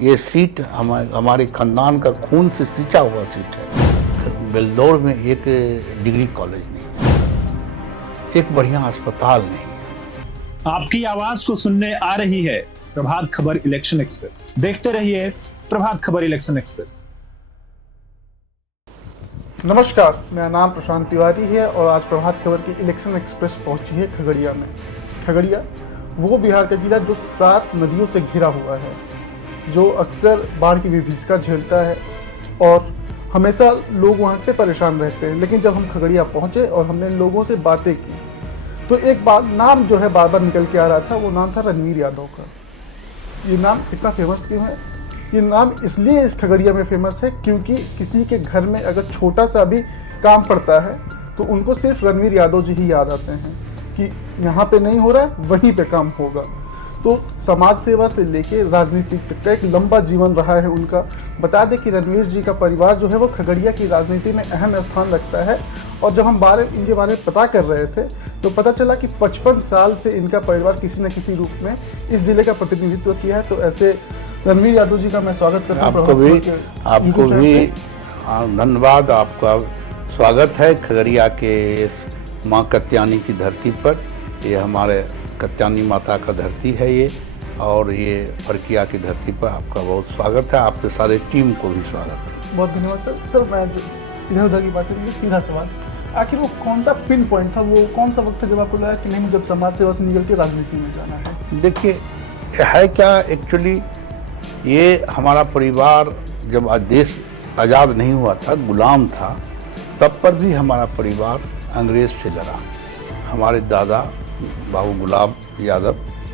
ये सीट हमारे खानदान का खून से सिंचा हुआ सीट है। बेलदौर में एक डिग्री कॉलेज नहीं, एक बढ़िया अस्पताल नहीं। आपकी आवाज को सुनने आ रही है प्रभात खबर इलेक्शन एक्सप्रेस। देखते रहिए प्रभात खबर इलेक्शन एक्सप्रेस। नमस्कार, मेरा नाम प्रशांत तिवारी है और आज प्रभात खबर की इलेक्शन एक्सप्रेस पहुंची है खगड़िया में। खगड़िया वो बिहार का जिला जो 7 नदियों से घिरा हुआ है, जो अक्सर बाढ़ की विभीषिका झेलता है और हमेशा लोग वहाँ पे परेशान रहते हैं। लेकिन जब हम खगड़िया पहुँचे और हमने लोगों से बातें की तो एक बात नाम जो है बार बार निकल के आ रहा था, वो नाम था रणवीर यादव का। ये नाम इतना फेमस क्यों है? ये नाम इसलिए इस खगड़िया में फेमस है क्योंकि किसी के घर में अगर छोटा सा भी काम पड़ता है तो उनको सिर्फ रणवीर यादव जी ही याद आते हैं कि यहाँ पे नहीं हो रहा है, वहीं पे काम होगा। तो समाज सेवा से लेके राजनीति तक का एक लंबा जीवन रहा है उनका। बता दें कि रणवीर जी का परिवार जो है वो खगड़िया की राजनीति में अहम स्थान रखता है। और जब हम इनके बारे में पता कर रहे थे तो पता चला कि 55 साल से इनका परिवार किसी न किसी रूप में इस जिले का प्रतिनिधित्व किया है। तो ऐसे रणवीर यादव जी का मैं स्वागत करता हूँ। आपको भी धन्यवाद, आपका स्वागत है खगड़िया के इस माँ कत्यानी की धरती पर। ये हमारे कत्यानी माता का धरती है ये, और ये फरकिया की धरती पर आपका बहुत स्वागत है। आपके सारे टीम को भी स्वागत है। बहुत धन्यवाद सर। सर मैं इधर उधर की बातें नहीं, सीधा सवाल, आखिर वो कौन सा पिन पॉइंट था, वो कौन सा वक्त था जब आपको लगा कि नहीं मुझे समाज सेवा से निकल के राजनीति में जाना है? देखिए है क्या, एक्चुअली ये हमारा परिवार जब देश आज़ाद नहीं हुआ था, गुलाम था, तब पर भी हमारा परिवार अंग्रेज़ से लड़ा। हमारे दादा बाबू गुलाब यादव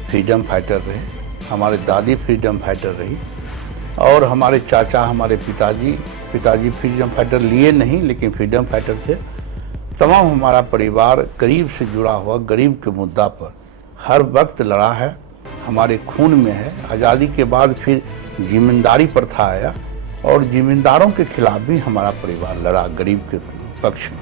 फ्रीडम फाइटर रहे, हमारे दादी फ्रीडम फाइटर रही, और हमारे चाचा हमारे पिताजी फ्रीडम फाइटर लिए नहीं लेकिन फ्रीडम फाइटर थे। तमाम हमारा परिवार गरीब से जुड़ा हुआ, गरीब के मुद्दा पर हर वक्त लड़ा है, हमारे खून में है। आज़ादी के बाद फिर जिम्मेदारी प्रथा आया और जिम्मेदारों के खिलाफ भी हमारा परिवार लड़ा, गरीब के पक्ष में।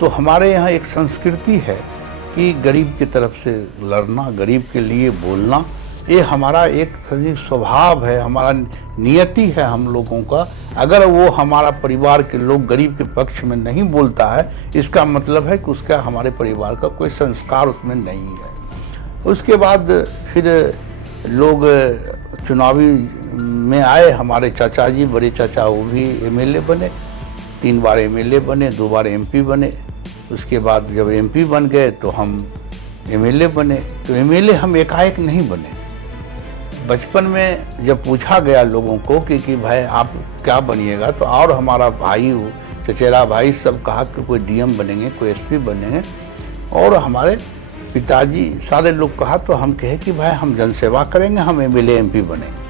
तो हमारे यहाँ एक संस्कृति है कि गरीब की तरफ से लड़ना, गरीब के लिए बोलना, ये हमारा एक स्वभाव है, हमारा नियति है हम लोगों का। अगर वो हमारा परिवार के लोग गरीब के पक्ष में नहीं बोलता है, इसका मतलब है कि उसका हमारे परिवार का कोई संस्कार उसमें नहीं है। उसके बाद फिर लोग चुनावी में आए। हमारे चाचा जी, बड़े चाचा, वो भी एमएलए बने, 3 बार एमएलए बने, 2 बार एमपी बने। उसके बाद जब एमपी बन गए तो हम एमएलए बने। तो एमएलए हम एकाएक नहीं बने। बचपन में जब पूछा गया लोगों को कि भाई आप क्या बनिएगा, तो और हमारा भाई, चचेरा भाई सब कहा कि कोई डीएम बनेंगे, कोई एसपी बनेंगे, और हमारे पिताजी सारे लोग कहा। तो हम कहे कि भाई हम जनसेवा करेंगे, हम एमएलए एमपी बनेंगे।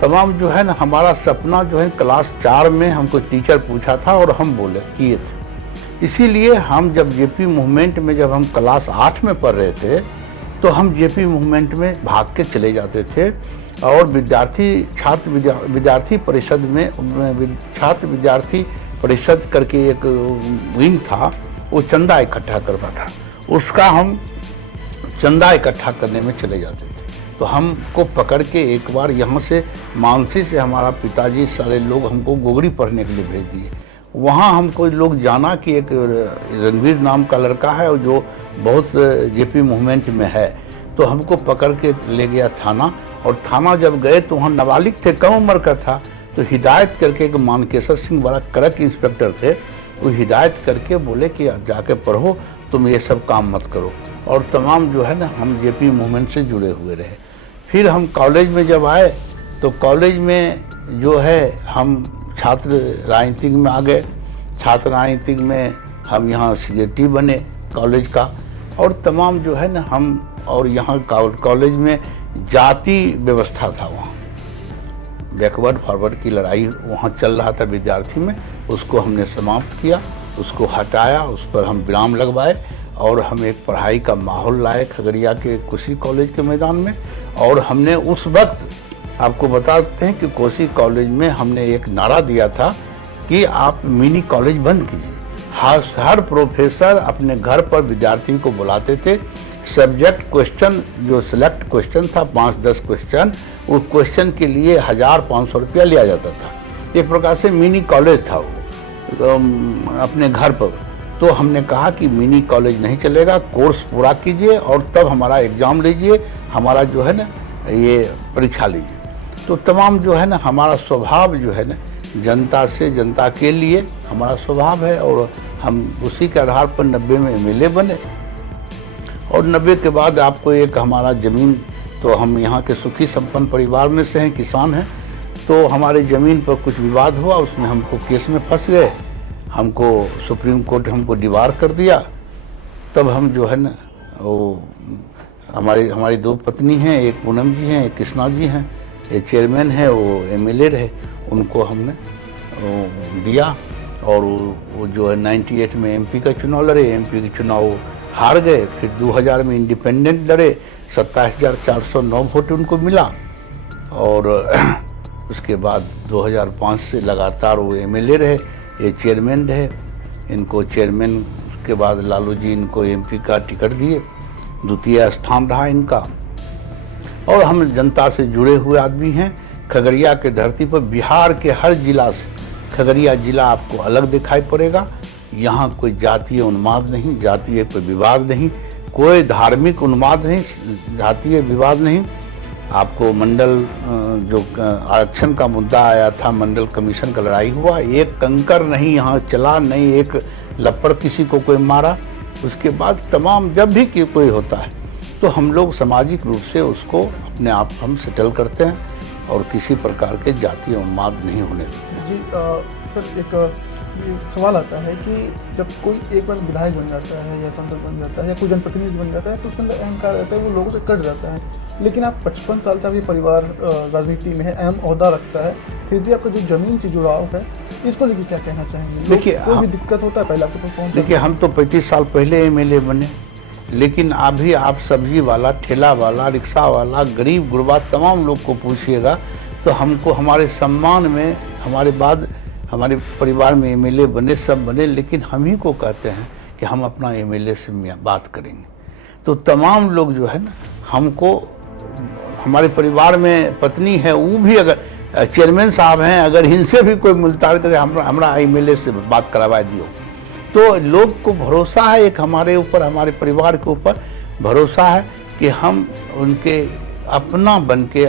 तमाम जो है ना, हमारा सपना जो है क्लास 4 में हमको टीचर पूछा था और हम बोले किए थे। इसीलिए हम जब जेपी मूवमेंट में, जब हम क्लास 8 में पढ़ रहे थे, तो हम जेपी मूवमेंट में भाग के चले जाते थे और विद्यार्थी परिषद में, छात्र विद्यार्थी परिषद करके एक विंग था, वो चंदा इकट्ठा करता था, उसका हम चंदा इकट्ठा करने में चले जाते थे। तो हमको पकड़ के एक बार यहाँ से मानसी से हमारा पिताजी सारे लोग हमको गोगरी पढ़ने के लिए भेज दिए। वहाँ हमको लोग जाना कि एक रणवीर नाम का लड़का है जो बहुत जेपी मूवमेंट में है। तो हमको पकड़ के ले गया थाना, और थाना जब गए तो वहाँ नाबालिग थे, कम उम्र का था। तो हिदायत करके एक मानकेश्वर सिंह बड़ा कड़क इंस्पेक्टर थे, वो हिदायत करके बोले कि आप जाके पढ़ो, तुम ये सब काम मत करो। और तमाम जो है ना, हम जेपी मूवमेंट से जुड़े हुए रहे। फिर हम कॉलेज में जब आए तो कॉलेज में जो है हम छात्र राजनीतिक में आ गए। छात्र राजनीतिक में हम यहाँ सेक्रेटरी बने कॉलेज का, और तमाम जो है ना हम, और यहाँ कॉलेज में जाति व्यवस्था था, वहाँ बैकवर्ड फॉरवर्ड की लड़ाई वहाँ चल रहा था विद्यार्थी में, उसको हमने समाप्त किया, उसको हटाया, उस पर हम विराम लगवाए और हम एक पढ़ाई का माहौल लाए खगड़िया के कोसी कॉलेज के मैदान में। और हमने उस वक्त आपको बताते हैं कि कोसी कॉलेज में हमने एक नारा दिया था कि आप मिनी कॉलेज बंद कीजिए। हर प्रोफेसर अपने घर पर विद्यार्थियों को बुलाते थे, सब्जेक्ट क्वेश्चन जो सिलेक्ट क्वेश्चन था 5-10 क्वेश्चन, उस क्वेश्चन के लिए 1,500 रुपया लिया जाता था। एक प्रकार से मिनी कॉलेज था वो अपने घर पर। तो हमने कहा कि मिनी कॉलेज नहीं चलेगा, कोर्स पूरा कीजिए और तब हमारा एग्ज़ाम लीजिए, हमारा जो है ना ये परीक्षा लीजिए। तो तमाम जो है ना हमारा स्वभाव जो है ना जनता से, जनता के लिए हमारा स्वभाव है और हम उसी के आधार पर 90 में MLA बने। और 90 के बाद आपको एक हमारा ज़मीन, तो हम यहाँ के सुखी संपन्न परिवार में से हैं, किसान हैं, तो हमारी ज़मीन पर कुछ विवाद हुआ, उसमें हमको केस में फंस गए, हमको सुप्रीम कोर्ट हमको डिबार कर दिया। तब हम जो है ना वो हमारी 2 पत्नी हैं, एक पूनम जी हैं, एक कृष्णा जी हैं, एक चेयरमैन है, वो MLA रहे, उनको हमने दिया। और वो जो है 98 में MP का चुनाव लड़े, MP के चुनाव हार गए। फिर 2000 में इंडिपेंडेंट लड़े, 27,409 वोट उनको मिला। और उसके बाद 2005 से लगातार वो MLA रहे, ये चेयरमैन रहे। इनको चेयरमैन के बाद लालू जी इनको MP का टिकट दिए, द्वितीय स्थान रहा इनका। और हम जनता से जुड़े हुए आदमी हैं। खगड़िया के धरती पर बिहार के हर जिला से खगड़िया जिला आपको अलग दिखाई पड़ेगा। यहाँ कोई जातीय उन्माद नहीं, जातीय कोई विवाद नहीं, कोई धार्मिक उन्माद नहीं, जातीय विवाद नहीं। आपको मंडल जो आरक्षण का मुद्दा आया था, मंडल कमीशन का लड़ाई हुआ, एक कंकर नहीं यहाँ चला, नहीं एक लपड़ किसी को कोई मारा। उसके बाद तमाम जब भी कोई होता है तो हम लोग सामाजिक रूप से उसको अपने आप हम सेटल करते हैं और किसी प्रकार के जातीय उन्माद नहीं होने देते। जी सर, एक ये सवाल आता है कि जब कोई एक बार विधायक बन जाता है या सांसद बन जाता है या कोई जनप्रतिनिधि बन जाता है तो उसके अंदर अहंकार रहता है, वो लोगों से कट जाता है। लेकिन आप 55 साल से आपकी परिवार राजनीति में है, अहम ओहदा रखता है, फिर भी आपका जो जमीन से जुड़ाव है, इसको लेकर क्या कहना चाहेंगे? देखिए, कोई भी दिक्कत होता है पहले आपको तो पहुँच। देखिए, हम तो 35 साल पहले MLA बने, लेकिन अभी आप सब्जी वाला, ठेला वाला, रिक्शा वाला, गरीब गुरबा तमाम लोग को पूछिएगा तो हमको हमारे सम्मान में हमारे बाद हमारे परिवार में MLA बने, सब बने, लेकिन हम ही को कहते हैं कि हम अपना MLA से बात करेंगे। तो तमाम लोग जो है ना हमको, हमारे परिवार में पत्नी है, वो भी अगर चेयरमैन साहब हैं, अगर इनसे भी कोई मुल्तार करे हमारा MLA से बात करवा दियो, तो लोग को भरोसा है, एक हमारे ऊपर, हमारे परिवार के ऊपर भरोसा है कि हम उनके अपना बन के,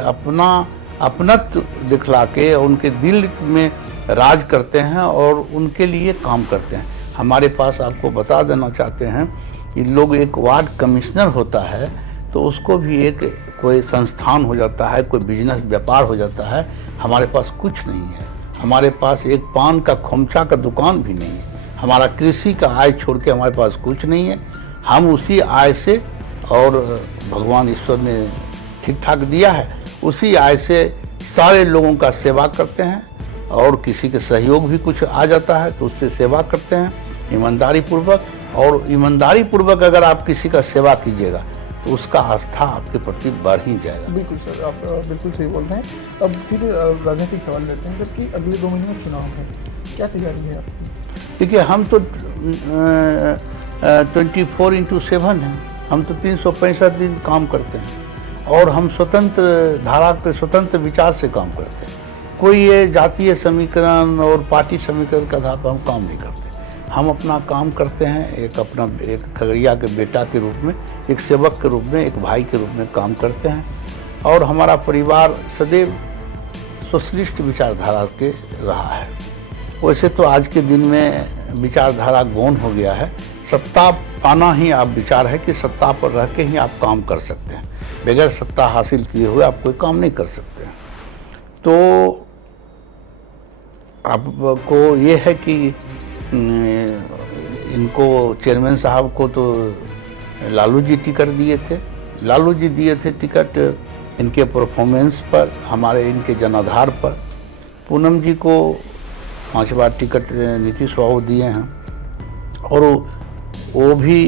अपनत्व दिखला के उनके दिल में राज करते हैं और उनके लिए काम करते हैं। हमारे पास आपको बता देना चाहते हैं कि लोग, एक वार्ड कमिश्नर होता है तो उसको भी एक कोई संस्थान हो जाता है, कोई बिजनेस व्यापार हो जाता है। हमारे पास कुछ नहीं है, हमारे पास एक पान का खोमचा का दुकान भी नहीं है, हमारा कृषि का आय छोड़ के हमारे पास कुछ नहीं है। हम उसी आय से, और भगवान ईश्वर ने ठीक ठाक दिया है, उसी आय से सारे लोगों का सेवा करते हैं और किसी के सहयोग भी कुछ आ जाता है तो उससे सेवा करते हैं ईमानदारी पूर्वक। और ईमानदारी पूर्वक अगर आप किसी का सेवा कीजिएगा तो उसका आस्था आपके प्रति बढ़ ही जाएगा। बिल्कुल सर, आप बिल्कुल सही बोल रहे हैं। अब सीधे राजनीतिक सवाल लेते हैं सर कि अगले 2 महीने में चुनाव है, क्या तैयारी है आपकी? देखिए, हम तो 24/7 हैं, हम तो 365 दिन काम करते हैं और हम स्वतंत्र धारा के, स्वतंत्र विचार से काम करते हैं। कोई ये जातीय समीकरण और पार्टी समीकरण के आधार पर हम काम नहीं करते। हम अपना काम करते हैं, एक खगड़िया के बेटा के रूप में, एक सेवक के रूप में, एक भाई के रूप में काम करते हैं। और हमारा परिवार सदैव सोशलिस्ट विचारधारा के रहा है। वैसे तो आज के दिन में विचारधारा गौण हो गया है, सत्ता पाना ही आप विचार है कि सत्ता पर रह के ही आप काम कर सकते हैं, बगैर सत्ता हासिल किए हुए आप कोई काम नहीं कर सकते हैं। तो आपको ये है कि इनको, चेयरमैन साहब को तो लालू जी टिकट दिए थे, लालू जी दिए थे टिकट इनके परफॉर्मेंस पर, हमारे इनके जनाधार पर। पूनम जी को 5 बार टिकट नीतीश बाबू दिए हैं और वो भी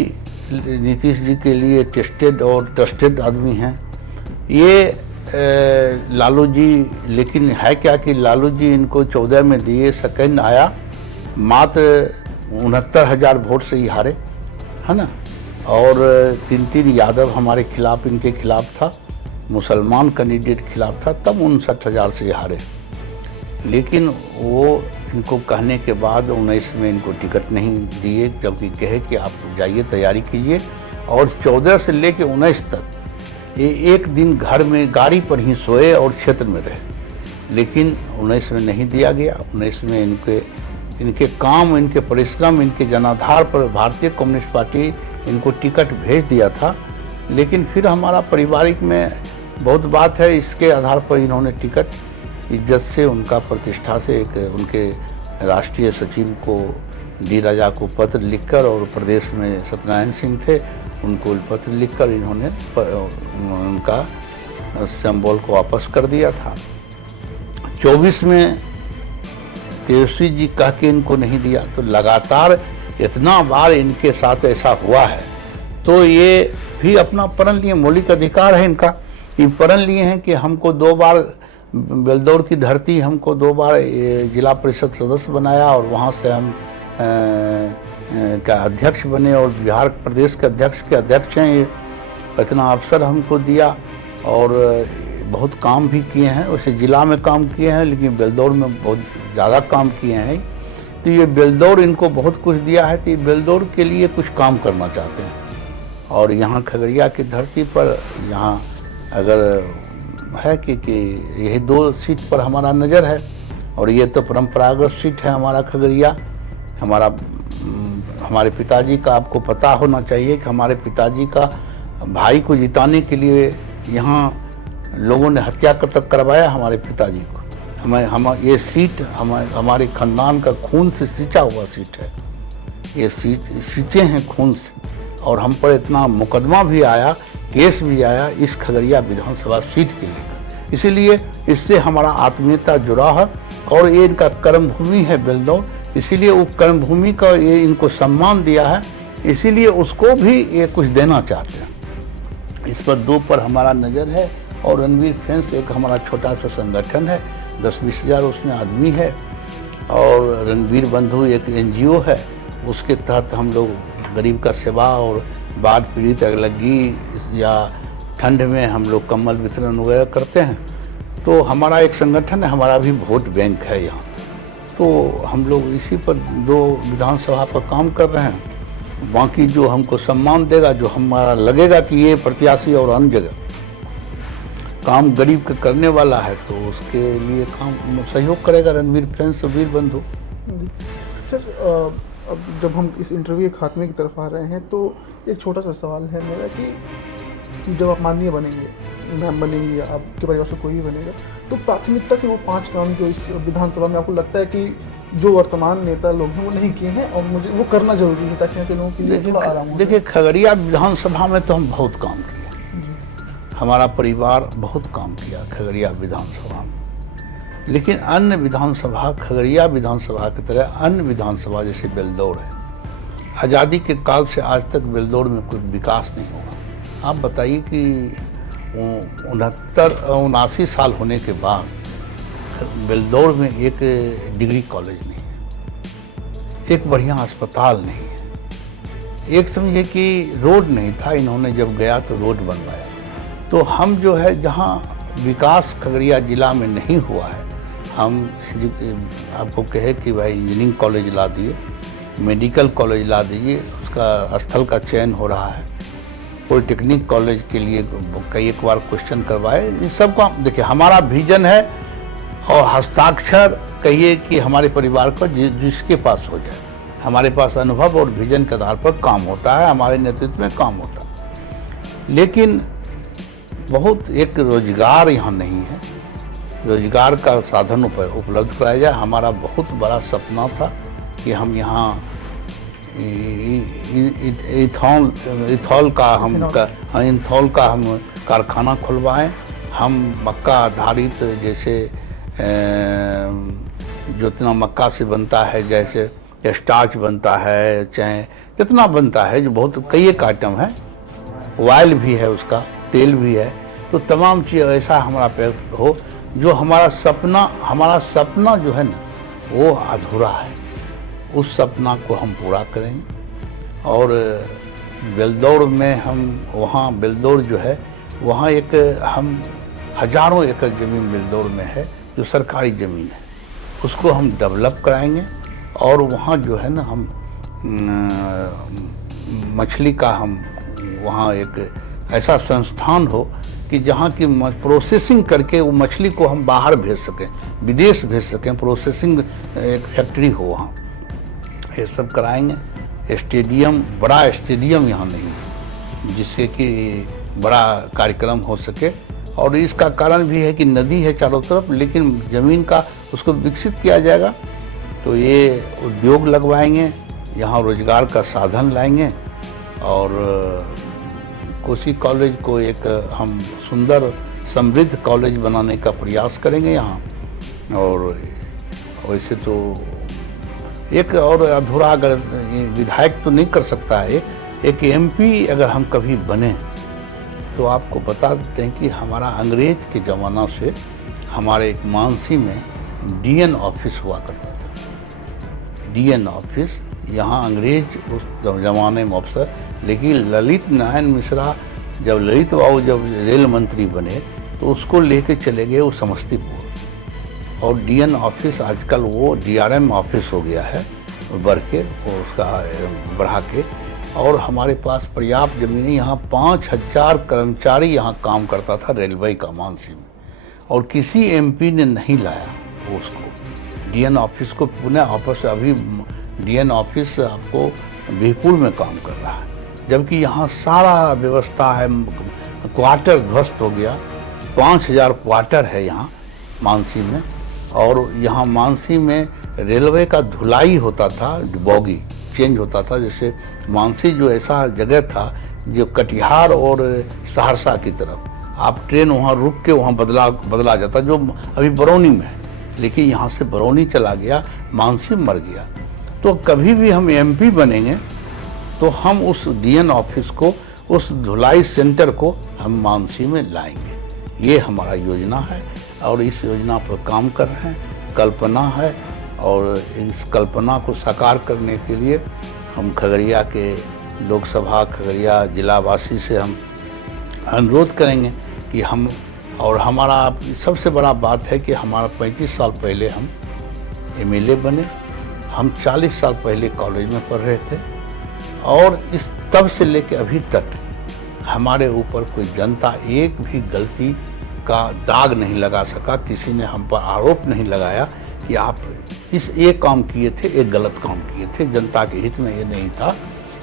नीतीश जी के लिए टेस्टेड और ट्रस्टेड आदमी हैं। ये लालू जी, लेकिन है क्या कि लालू जी इनको 14 में दिए, सेकंड आया, मात्र 69,000 वोट से ही हारे, है ना। और 3 यादव हमारे खिलाफ, इनके खिलाफ था, मुसलमान कैंडिडेट खिलाफ था, तब 59,000 से हारे। लेकिन वो इनको कहने के बाद 19 में इनको टिकट नहीं दिए, जबकि कहे कि आप जाइए तैयारी कीजिए। और 14 से लेकर 19 तक ये एक दिन घर में गाड़ी पर ही सोए और क्षेत्र में रहे। लेकिन 19 में नहीं दिया गया। 19 में इनके काम, इनके परिश्रम, इनके जनाधार पर भारतीय कम्युनिस्ट पार्टी इनको टिकट भेज दिया था। लेकिन फिर हमारा पारिवारिक में बहुत बात है, इसके आधार पर इन्होंने टिकट इज्जत से, उनका प्रतिष्ठा से एक उनके राष्ट्रीय सचिव को डी राजा को पत्र लिखकर, और प्रदेश में सत्यनारायण सिंह थे, उनको पत्र लिखकर इन्होंने उनका सिंबल को वापस कर दिया था। 24 में तेजस्वी जी कह के इनको नहीं दिया। तो लगातार इतना बार इनके साथ ऐसा हुआ है। तो ये भी अपना प्रण लिए, मौलिक अधिकार है इनका, ये प्रण लिए हैं कि हमको 2 बार बेलदौर की धरती, हमको 2 बार जिला परिषद सदस्य बनाया और वहाँ से हम का अध्यक्ष बने और बिहार प्रदेश के अध्यक्ष हैं। ये इतना अवसर हमको दिया और बहुत काम भी किए हैं। वैसे जिला में काम किए हैं, लेकिन बेलदौर में बहुत ज़्यादा काम किए हैं। तो ये बेलदौर इनको बहुत कुछ दिया है, तो ये बेलदौर के लिए कुछ काम करना चाहते हैं। और यहाँ खगड़िया की धरती पर, यहाँ अगर है कि यही 2 सीट पर हमारा नज़र है, और ये तो परंपरागत सीट है हमारा खगड़िया। हमारे पिताजी का, आपको पता होना चाहिए कि हमारे पिताजी का भाई को जिताने के लिए यहाँ लोगों ने हत्या तक करवाया हमारे पिताजी को। ये सीट हमारे खानदान का खून से सींचा हुआ सीट है। ये सींचे हैं खून से, और हम पर इतना मुकदमा भी आया, केस भी आया इस खगड़िया विधानसभा सीट के लिए। इसीलिए इससे हमारा आत्मीयता जुड़ा है, और ये इनका कर्मभूमि है बेलदौर, इसीलिए वो कर्मभूमि का ये इनको सम्मान दिया है, इसीलिए उसको भी ये कुछ देना चाहते हैं। इस पर 2 पर हमारा नज़र है। और रणवीर फ्रेंड्स एक हमारा छोटा सा संगठन है, 10-20 हज़ार उसमें आदमी है। और रणवीर बंधु एक NGO है, उसके तहत हम लोग गरीब का सेवा और बाढ़ पीड़ित, अगलगी या ठंड में हम लोग कंबल वितरण वगैरह करते हैं। तो हमारा एक संगठन है, हमारा भी वोट बैंक है यहाँ। तो हम लोग इसी पर 2 विधानसभा पर काम कर रहे हैं। बाकी जो हमको सम्मान देगा, जो हमारा लगेगा कि ये प्रत्याशी और अन्य जगह काम गरीब का करने वाला है, तो उसके लिए काम सहयोग करेगा रणवीर फ्रेंड्स, वीर बंधु। सर, अब जब हम इस इंटरव्यू के खात्मे की तरफ आ रहे हैं, तो एक छोटा सा सवाल है मेरा कि जब आप माननीय बनेंगे, मैम बनेंगी या आपके परिवार से कोई भी बनेगा, तो प्राथमिकता से वो 5 काम जो इस विधानसभा में आपको लगता है कि जो वर्तमान नेता लोग हैं वो नहीं किए हैं और मुझे वो करना जरूरी है, ताकि यहाँ के लोगों के लिए थोड़ा आराम हो। देखिए, खगड़िया विधानसभा में तो हम बहुत काम किया, हमारा परिवार बहुत काम किया खगड़िया विधानसभा में। लेकिन अन्य विधानसभा, खगड़िया विधानसभा की तरह अन्य विधानसभा जैसे बेलदौर है, आज़ादी के काल से आज तक बेलदौर में कोई विकास नहीं हुआ। आप बताइए कि 79 साल होने के बाद बेलदौर में एक डिग्री कॉलेज नहीं है, एक बढ़िया अस्पताल नहीं है, एक समझिए कि रोड नहीं था। इन्होंने जब गया तो रोड बनवाया। तो हम जो है, जहाँ विकास खगड़िया जिला में नहीं हुआ है, हम आपको कहे कि भाई इंजीनियरिंग कॉलेज ला दिए, मेडिकल कॉलेज ला दीजिए, उसका स्थल का चयन हो रहा है। पॉलिटेक्निक कॉलेज के लिए कई एक बार क्वेश्चन करवाए। ये सब का देखिए, हमारा विजन है और हस्ताक्षर कहिए कि हमारे परिवार को जिसके पास हो जाए, हमारे पास अनुभव और विजन के आधार पर काम होता है, हमारे नेतृत्व में काम होता है। लेकिन बहुत एक रोजगार यहाँ नहीं है, रोजगार का साधन उपलब्ध कराया जाए। हमारा बहुत बड़ा सपना था कि हम यहाँ इथॉल का हम कारखाना खुलवाएं। हम मक्का आधारित, जैसे जो इतना मक्का से बनता है, जैसे स्टार्च बनता है, चाहे जितना बनता है, जो बहुत कई एक आइटम है, ऑयल भी है, उसका तेल भी है, तो तमाम चीज़ ऐसा हमारा प्रयोग हो। जो हमारा सपना जो है ना, वो अधूरा है, उस सपना को हम पूरा करेंगे। और बेलदौर में हम वहाँ बेलदौर जो है वहाँ एक हम हजारों एकड़ ज़मीन बेलदौर में है जो सरकारी ज़मीन है, उसको हम डेवलप कराएंगे और वहाँ जो है ना हम मछली का हम वहाँ एक ऐसा संस्थान हो कि जहाँ की प्रोसेसिंग करके वो मछली को हम बाहर भेज सकें, विदेश भेज सकें, प्रोसेसिंग एक फैक्ट्री हो वहाँ, ये सब कराएंगे। स्टेडियम, बड़ा स्टेडियम यहाँ नहीं है जिससे कि बड़ा कार्यक्रम हो सके, और इसका कारण भी है कि नदी है चारों तरफ, लेकिन ज़मीन का उसको विकसित किया जाएगा तो ये उद्योग लगवाएंगे, यहाँ रोजगार का साधन लाएंगे और कोसी कॉलेज को एक हम सुंदर समृद्ध कॉलेज बनाने का प्रयास करेंगे यहाँ। और वैसे तो एक और अधूरा अगर विधायक तो नहीं कर सकता है, एक एमपी अगर हम कभी बने तो आपको बता देते हैं कि हमारा अंग्रेज के ज़माना से हमारे एक मानसी में डीएन ऑफिस हुआ करता था। डीएन ऑफिस यहाँ अंग्रेज उस ज़माने में अफसर, लेकिन ललित नारायण मिश्रा जब ललित बाबू जब रेल मंत्री बने तो उसको लेके चले गए वो समस्तीपुर, और डीएन ऑफिस आजकल वो डीआरएम ऑफिस हो गया है बढ़ के, और उसका बढ़ा के, और हमारे पास पर्याप्त ज़मीनें, यहाँ 5000 कर्मचारी यहाँ काम करता था रेलवे का मानसी में, और किसी एमपी ने नहीं लाया उसको डीएन ऑफिस को पुनः वापस। अभी डीएन ऑफिस आपको बिहपुर में काम कर रहा है, जबकि यहाँ सारा व्यवस्था है, क्वार्टर ध्वस्त हो गया, 5000 क्वार्टर है यहाँ मानसी में, और यहाँ मानसी में रेलवे का धुलाई होता था, बॉगी चेंज होता था। जैसे मानसी जो ऐसा जगह था जो कटिहार और सहरसा की तरफ, आप ट्रेन वहाँ रुक के वहाँ बदला जाता, जो अभी बरौनी में है, लेकिन यहाँ से बरौनी चला गया, मानसी मर गया। तो कभी भी हम एमपी बनेंगे तो हम उस डीएन ऑफिस को, उस धुलाई सेंटर को हम मानसी में लाएंगे। ये हमारा योजना है और इस योजना पर काम कर रहे हैं, कल्पना है, और इस कल्पना को साकार करने के लिए हम खगड़िया के लोकसभा खगड़िया जिलावासी से हम अनुरोध करेंगे कि हम, और हमारा सबसे बड़ा बात है कि हमारा 35 साल पहले हम एमएलए बने, हम 40 साल पहले कॉलेज में पढ़ रहे थे, और इस तब से लेकर अभी तक हमारे ऊपर कोई जनता एक भी गलती का दाग नहीं लगा सका, किसी ने हम पर आरोप नहीं लगाया कि आप इस एक काम किए थे, एक गलत काम किए थे, जनता के हित में ये नहीं था।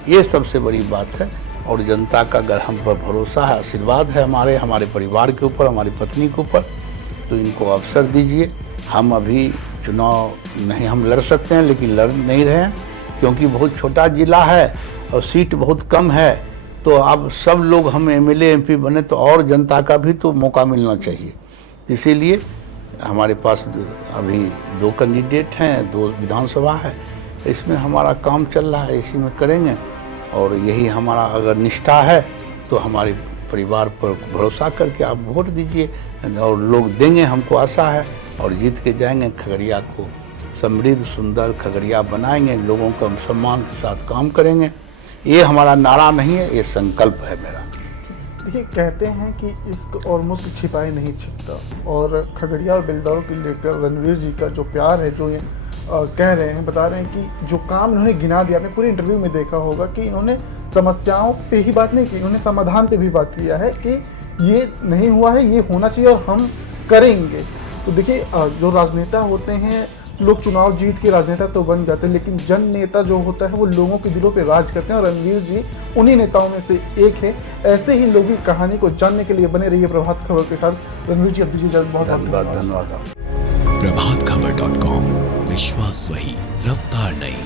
ये सबसे बड़ी बात है, और जनता का अगर हम पर भरोसा है, आशीर्वाद है हमारे परिवार के ऊपर, हमारी पत्नी के ऊपर, तो इनको अवसर दीजिए। हम अभी चुनाव नहीं हम लड़ सकते हैं, लेकिन लड़ नहीं रहे हैं क्योंकि बहुत छोटा जिला है और सीट बहुत कम है, तो अब सब लोग हम एमएलए एमपी बने तो और जनता का भी तो मौका मिलना चाहिए। इसीलिए हमारे पास अभी 2 कैंडिडेट हैं, 2 विधानसभा है, इसमें हमारा काम चल रहा है, इसी में करेंगे, और यही हमारा अगर निष्ठा है तो हमारे परिवार पर भरोसा करके आप वोट दीजिए, और लोग देंगे, हमको आशा है, और जीत के जाएंगे। खगड़िया को समृद्ध सुंदर खगड़िया बनाएंगे, लोगों का सम्मान के साथ काम करेंगे। ये हमारा नारा नहीं है, ये संकल्प है मेरा। देखिए, कहते हैं कि इश्क और मुस्क छिपाए नहीं छिपता, और खगड़िया और बेलदौर को लेकर रणवीर जी का जो प्यार है, जो ये कह रहे हैं, बता रहे हैं कि जो काम इन्होंने गिना दिया, आपने पूरी इंटरव्यू में देखा होगा कि इन्होंने समस्याओं पे ही बात नहीं की, इन्होंने समाधान पे भी बात किया है कि ये नहीं हुआ है, ये होना चाहिए और हम करेंगे। तो देखिए, जो राजनेता होते हैं, लोग चुनाव जीत के राजनेता तो बन जाते हैं, लेकिन जन नेता जो होता है वो लोगों के दिलों पे राज करते हैं, और रणवीर जी उन्हीं नेताओं में से एक है। ऐसे ही लोगों की कहानी को जानने के लिए बने रहिए प्रभात खबर के साथ। रणवीर जी, अब दीजिए बहुत धन्यवाद। प्रभातखबर.com, विश्वास वही, रफ्तार नहीं।